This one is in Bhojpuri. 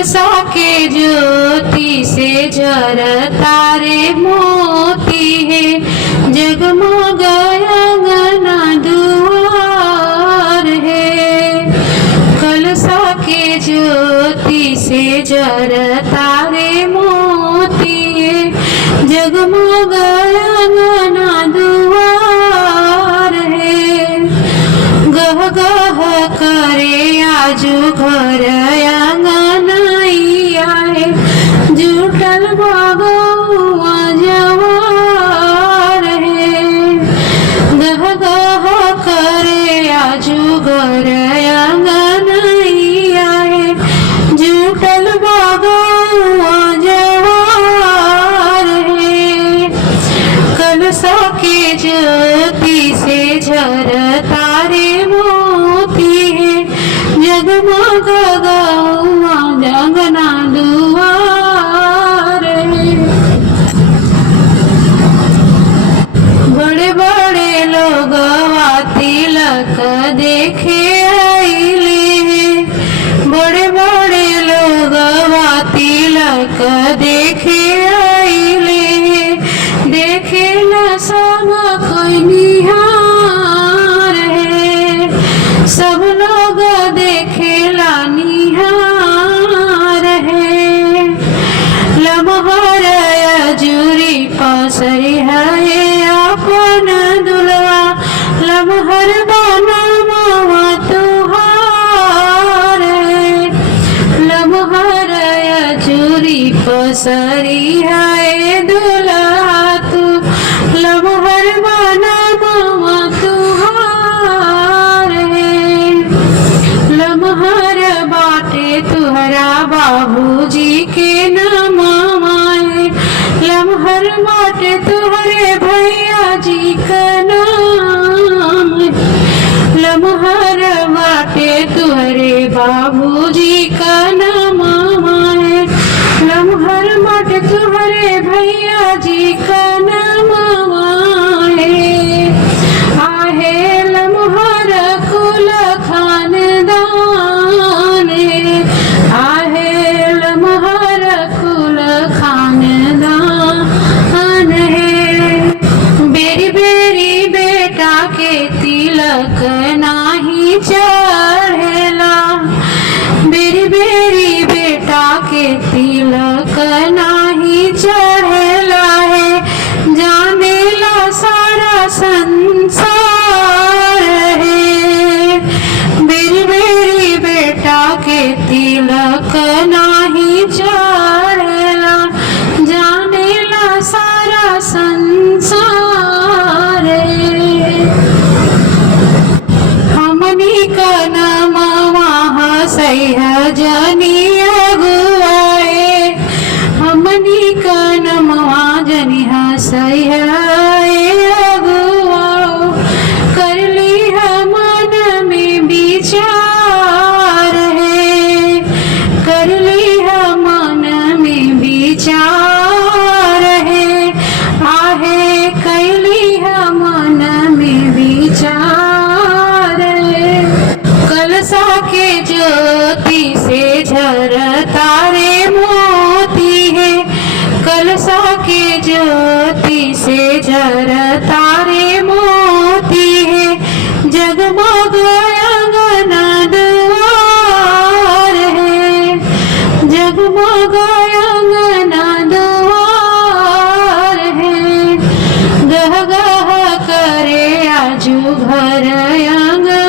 कलसा के ज्योति से जरता रे मोती है, जगमग अंगना दुआर है। कलसा के ज्योति से जरता रे मोती है, जगमग अंगना दुआर है। गह गह करे आजू घर आंगनैया है, जुटल बगुआ जवार है। गह गह करे आजू घर आंगनैया है, जुटल बगुआ जवार है। कलसा के ज्योति से झरता रे मोती है, जगमग गौआ अंगना दुआर है। बड़े बड़े लोग तिलक देखे आइले हैं, बड़े बड़े लोग तिलक देखे आइले हैं। देखे न सब कोई निहार है, सब लोग देखेला निहार है। लमहर अजूरी पसरी है अपन दुल्हा, लमहर बनवा तुहार है। लमहर अजूरी पसरी है दुल्हा तू, लमहर बनवा तुहार है। लमहर बाटे तुहरा बाबूजी के नमवा है, लमहर बाटे तुहरे भैया जी का नाम है। लमहर बाटे तुहरे बाबूजी का नमवा है, लमहर बाटे तुहरे भैया जी का नमवा है। आहे लमहर कुल खानदान है, आहे लमहर कुल खानदान है। बेरी बेरी बेटा के तिलक नाही चढ़ेला, बेरी बेरी बेटा के तिलक नाही चढ़ेला है। जानेला सारा संसार है, बेरी बेरी बेटा के तिलक नाही चढ़ेला, जानेला सारा संसार है। हमनी का नमवा हसैया जनी अगुआए, हमनी का नमवा जनी हसैया अगुआओ। कर ली मन में विचार है, कर ली मन में विचार है। आहे कैली मन में विचार है। कलसा के ज्योति से झरता रे मोती है, कलसा के ज्योति से झरता रे मोती है, जगमग अंगना दुआर है। जगमग अंगना दुआर है। गह गह करे आजू घर आंगन